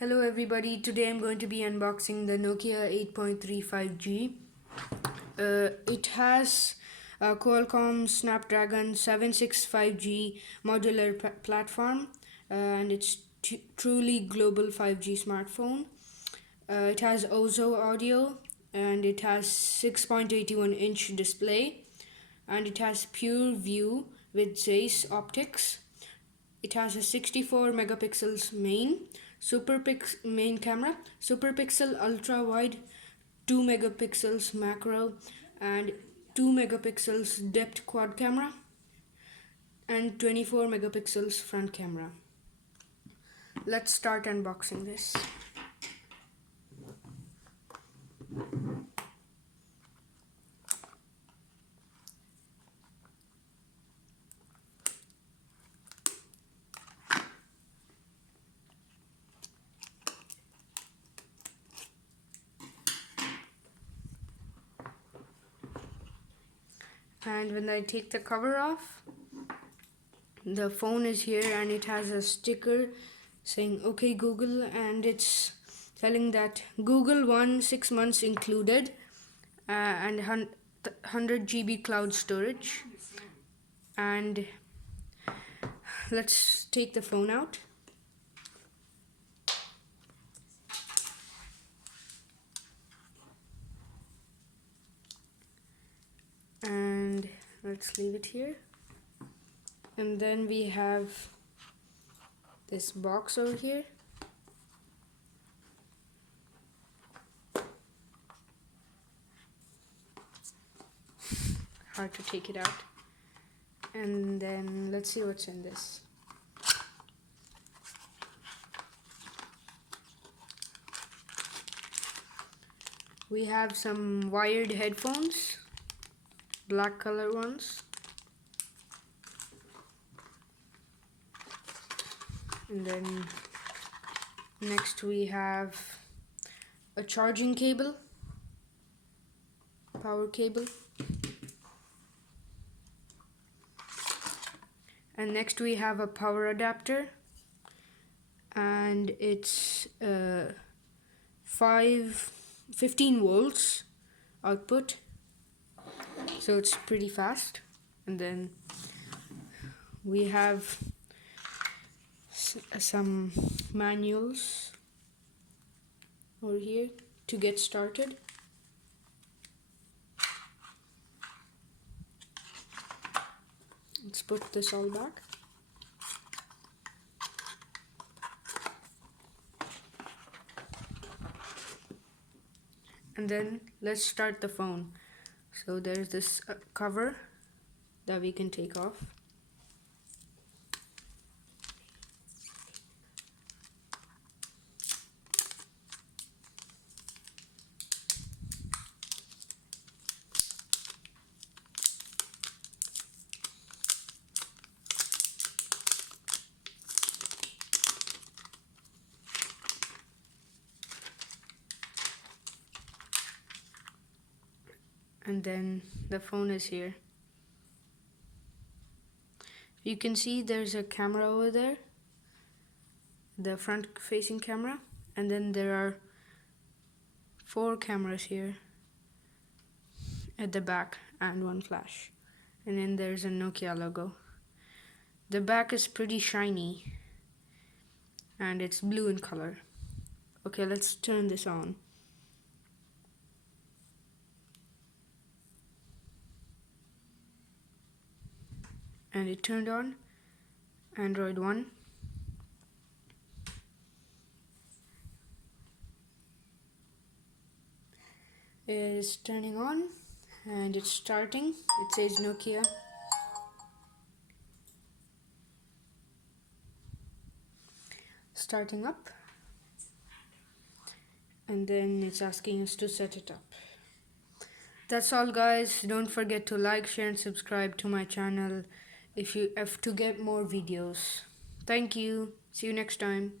Hello everybody, today I'm going to be unboxing the Nokia 8.3 5G. It has a Qualcomm Snapdragon 765G modular platform, and it's truly global 5G smartphone. It has OZO audio, and it has 6.81-inch display, and it has pure view with Zeiss optics. It has a 64 megapixels main camera, super pixel ultra wide, 2 megapixels macro, and 2 megapixels depth quad camera, and 24 megapixels front camera. Let's start unboxing this. And when I take the cover off, the phone is here and it has a sticker saying OK Google, and it's telling that Google One 6 months included, and 100 GB cloud storage. And let's take the phone out. And let's leave it here. And then we have this box over here. Hard to take it out. And then let's see what's in this. We have some wired headphones, black color ones. And then next we have a charging cable, power cable. And next we have a power adapter, and it's 15 volts output, so it's pretty fast. And then we have some manuals over here to get started. Let's put this all back. And then let's start the phone. So there's this cover that we can take off. And then the phone is here. You can see there's a camera over there, the front facing camera, and then there are 4 cameras here at the back and 1 flash. And then there's a Nokia logo. The back is pretty shiny and it's blue in color. Okay, let's turn this on. And it turned on. Android 1. It is turning on and it's starting. It says Nokia. Starting up. And then it's asking us to set it up. That's all, guys. Don't forget to like, share and subscribe to my channel if you have to get more videos. Thank you. See you next time.